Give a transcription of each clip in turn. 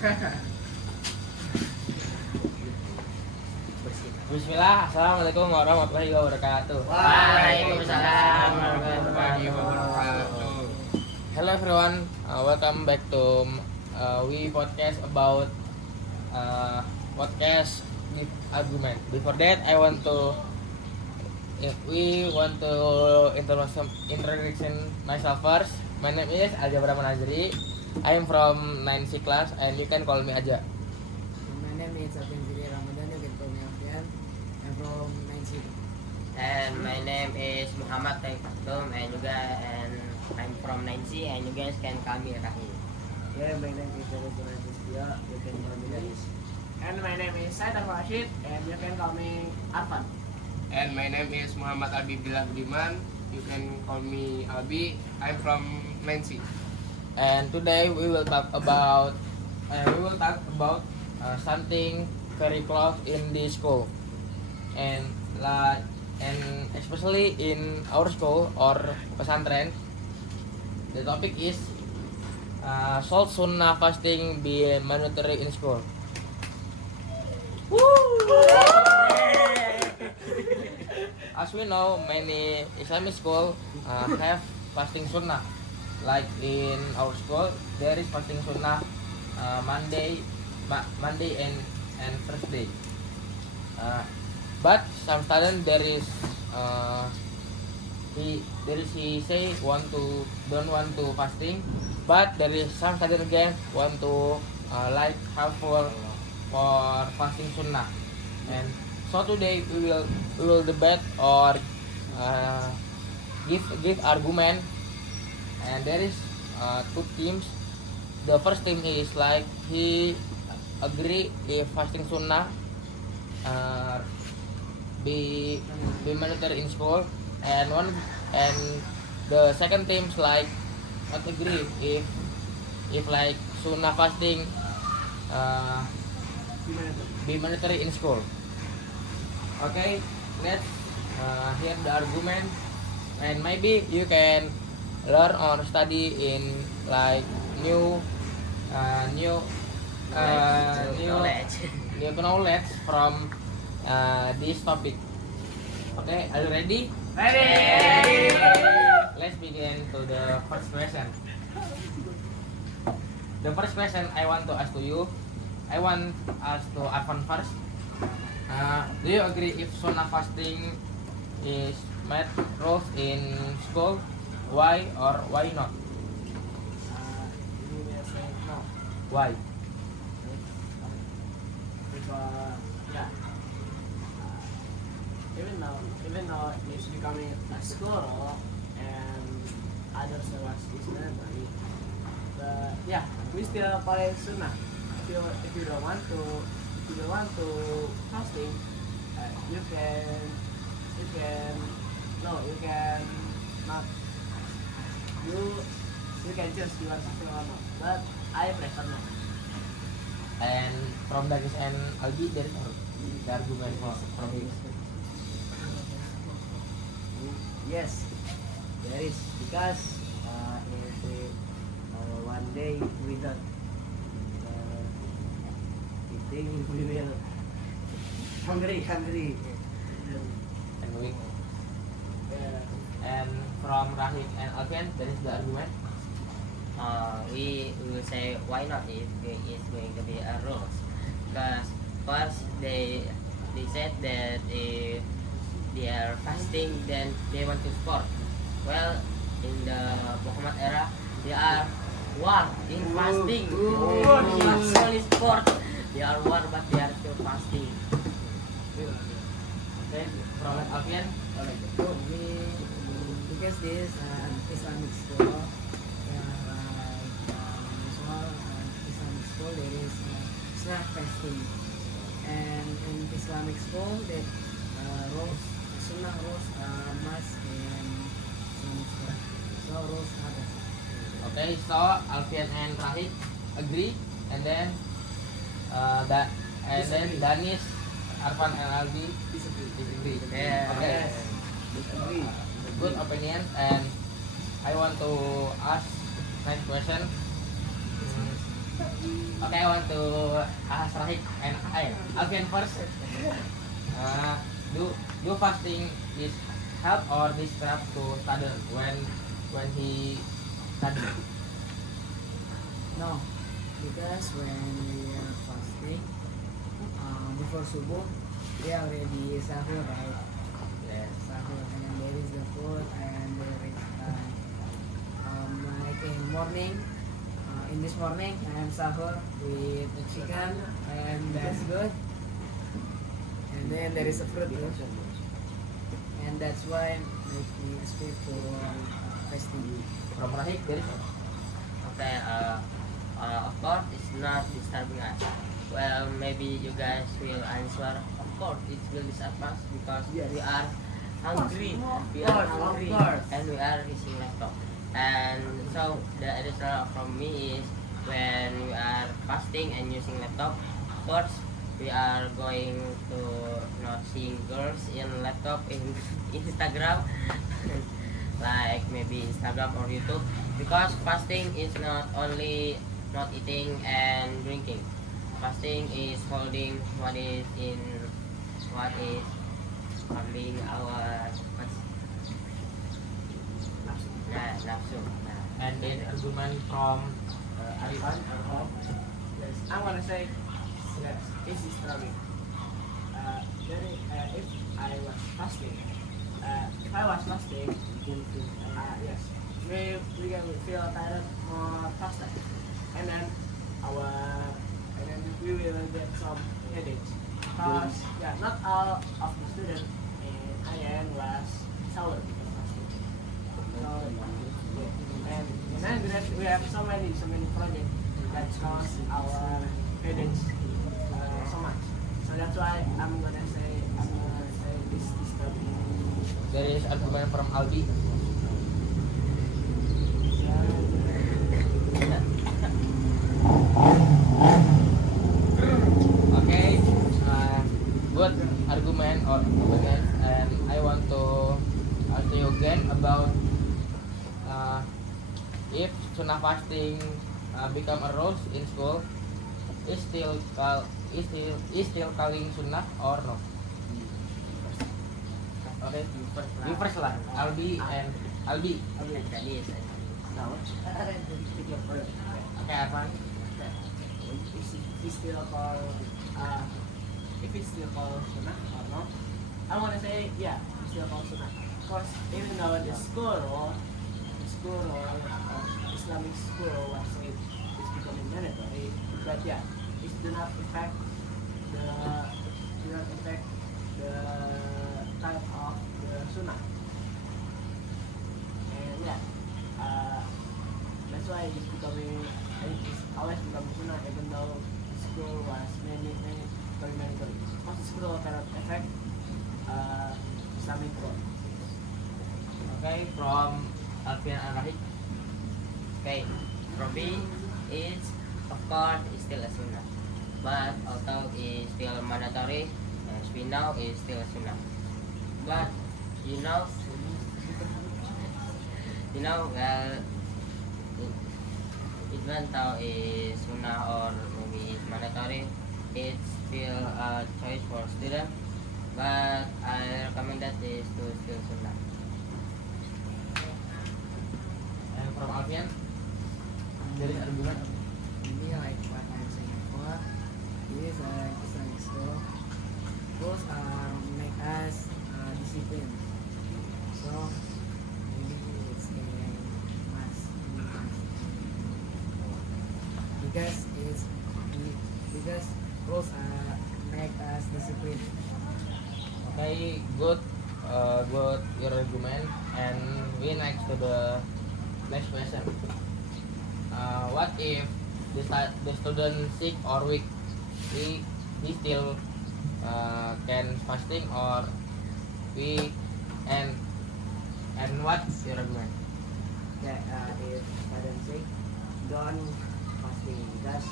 Bismillah, assalamualaikum warahmatullahi wabarakatuh. Waalaikumsalam warahmatullahi wabarakatuh. Hello everyone, welcome back to we podcast about podcast with argument. Before that, we want to introduction myself first. My name is Aljabra Manazri. I am from 9C class and you can call me Aja. My name is Alfian Ziri Ramadan. You can call me Alfian. I'm from 9C. And my name is Muhammad Taifaktum and I'm from 9C and you guys can call me Rahim. Yeah, my name is David Suradistia. You can call me Daris. And my name is Saidar Rashid and you can call me Arfan. And my name is Muhammad Albi Bilal Budiman. You can call me Albi. I'm from Nancy. And today we will talk about something very close in the school, and especially in our school or pesantren. The topic is should sunnah fasting be mandatory in school? As we know, many Islamic school have fasting sunnah. Like in our school, there is fasting sunnah Monday and Thursday. But some student he say don't want to fasting, but there is some student again want to like helpful for fasting sunnah. And so today we will debate or give argument. And there is two teams. The first team is like he agree if fasting sunnah be mandatory in school, and the second team's like not agree if like sunnah fasting be mandatory in school. Okay, let's hear the argument, and maybe you can learn or study in like new knowledge from this topic. Okay, are you ready? Ready! Let's begin to the first question. The first question I want to ask to you, I want us to Arfan first. Do you agree if sunnah fasting is met rules in school? Why or why not? You will say no. Why? Because even though it's becoming a school and others was Islamic, but we still follow sunnah. If you don't want to fasting, you can not. You can choose you want fasting or not, but I prefer not. And from Dagis and Algi, there is the argument from you. Yes, there is because if one day without eating, we will hungry. And weak. And from Rahid and Alfian, there is the argument. We will say why not if it is going to be a rules, because first they said that if they are fasting then they want to sport. Well, in the Muhammad era they are war in fasting, not only sport. They are war but they are still fasting. Okay, from Alfian. Because this Islamic school, Islamic school, there is snack fasting, and in Islamic school, that sunnah rules must in Islamic school. So rules ada. Okay, so Alfian and Rahid agree, and then Danis, Arfan and Aldi disagree. Yeah. Okay. Disagree. Good opinion, and I want to ask next question. Okay, I want to ask Rahik and Alfian first. Do fasting is help or distract to study when he study? No, because when we are fasting, before subuh, we already sahur, right? Yes. Sahur, and then there is the food, and there is like in morning. In this morning, I am sahur with the chicken, and that's good. And then there is a fruit too. And that's why make me stay for fasting. From Rahik, there is Okay, of course, it's not disturbing us. Well, maybe you guys will answer. Of course, it will disturb us because we are hungry. We are hungry, and we are using laptop. And so the additional from me is when we are fasting and using laptop, first we are going to not seeing girls in laptop in Instagram, like maybe Instagram or YouTube, because fasting is not only not eating and drinking. Fasting is holding what is holding our nafsu. and then argument from Arifan. Yes, I want to say that this is disturbing. If I was fasting, yes, we can feel tired more faster, and then we will get some headaches. Because not all of the students in IAN was sour because fasting. So, and then we have so many projects that cause our headaches so much. So that's why I'm gonna say this disturbing. There is argument from Albi. Okay, good argument or argument, and I want to ask you again about if sunnah fasting become a rules in school, is still calling sunnah or no? Okay, you first lah, Albi and Albi. Tadi Okay, Arfan. If it's still called sunnah or not, I want to say it's still called sunnah. Because even though the school role Islamic school was said it's becoming mandatory, but it do not affect the type of the sunnah. And that's why it's always becoming sunnah, even though the school was very mandatory. Because the school cannot affect Islamic role. Okay, from Alfian and Rahik. Okay, from me, it's of course is still a sunnah, but although it's still mandatory, as we know, it's still a sunnah. But well, even though it's sunnah or maybe it's mandatory, it's still a choice for student. But I recommend that is to still sunnah. And from Alfian, there is argument. Maybe like what I'm saying before, this Islamic school rules make us disciplined. So maybe it's a must because rules make us disciplined. Okay, good your argument, and we next to the next question. What if the student sick or weak? He still can fasting or we and what's your argument? If student sick, don't fasting because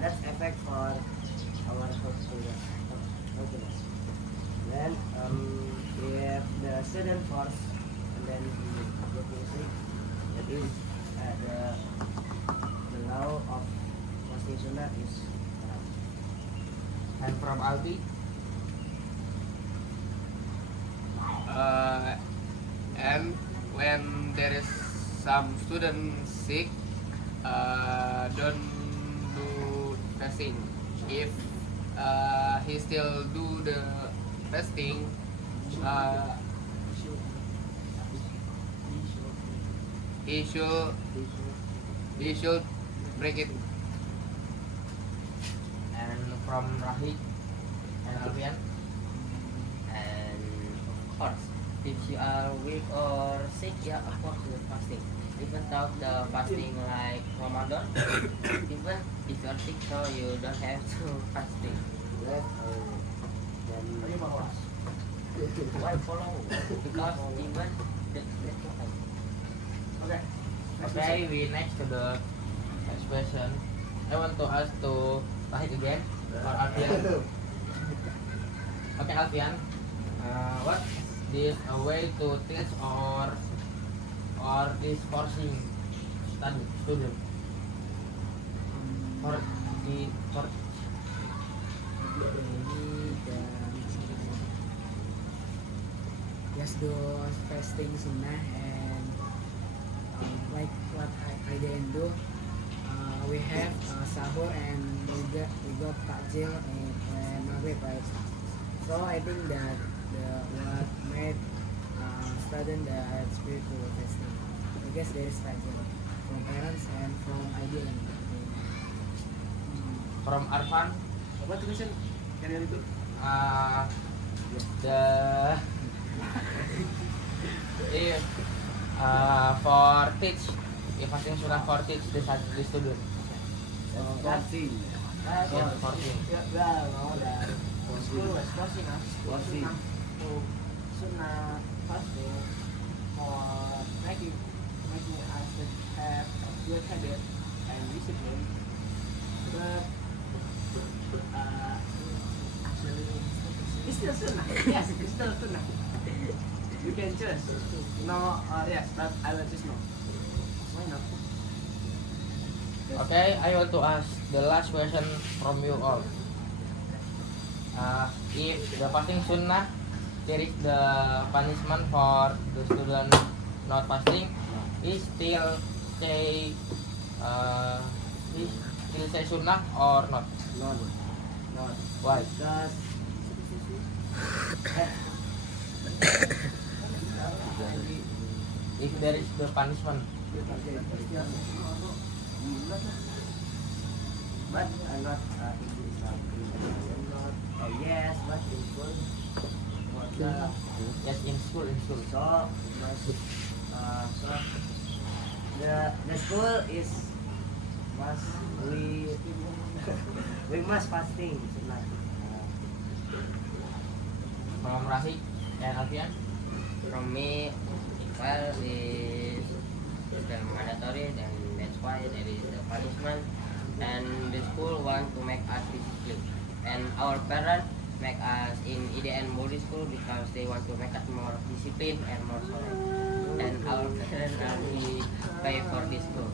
that's effect for our healthiness. Then if the student force and then he getting sick, is the law of fasting sunnah is haram. And from Albi, And when there is some student sick, don't do fasting. If he still do the fasting, he should break it. and from Rahid and Alfian. And of course, if you are weak or sick, yeah, of course you're fasting. Even though the fasting like Ramadan, even if you are sick, so you don't have to fasting. Left or then Why follow? Because even that's why. Okay. Okay, we next to the next question. I want to ask to Rahid again or Alfian. Okay, Alfian. What is a way to teach or this forcing student for the for just do fasting sunnah and like what I didn't do. We have sahur and we got takjil and maghrib, right? So I think that what made student that spiritual fasting. I guess there is takjil from parents and from ideal. from Arfan. What question? Can you repeat? The if for teach if fasting sunnah for teach the student. fasting. Yeah, forcing. Yeah, no, that school was forcing us Forcing. to sunnah fasting or making us to have a good habit and discipline. But actually, it's still sunnah. Yes, it's still sunnah. You can choose. No, yes, but I will choose no. Why not? Okay, I want to ask the last question from you all. If the fasting sunnah, there is the punishment for the student not fasting, is still say sunnah or not? Not. Not. Why? Because If there is the punishment, but I'm not in Islam. I'm not. Yes, but in school. yes, in school. So must so the school is must we must fasting sunnah. From Rahid and Alfian. From me, well, is the mandatory, then that's why there is a punishment. And the school want to make us discipline. And our parents make us in IDN Boarding School because they want to make us more discipline and more solid. And our parents only pay for this school.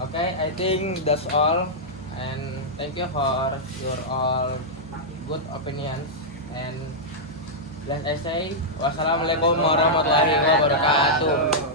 Okay, I think that's all. And thank you for your all good opinions. And let's say wassalamualaikum warahmatullahi wabarakatuh.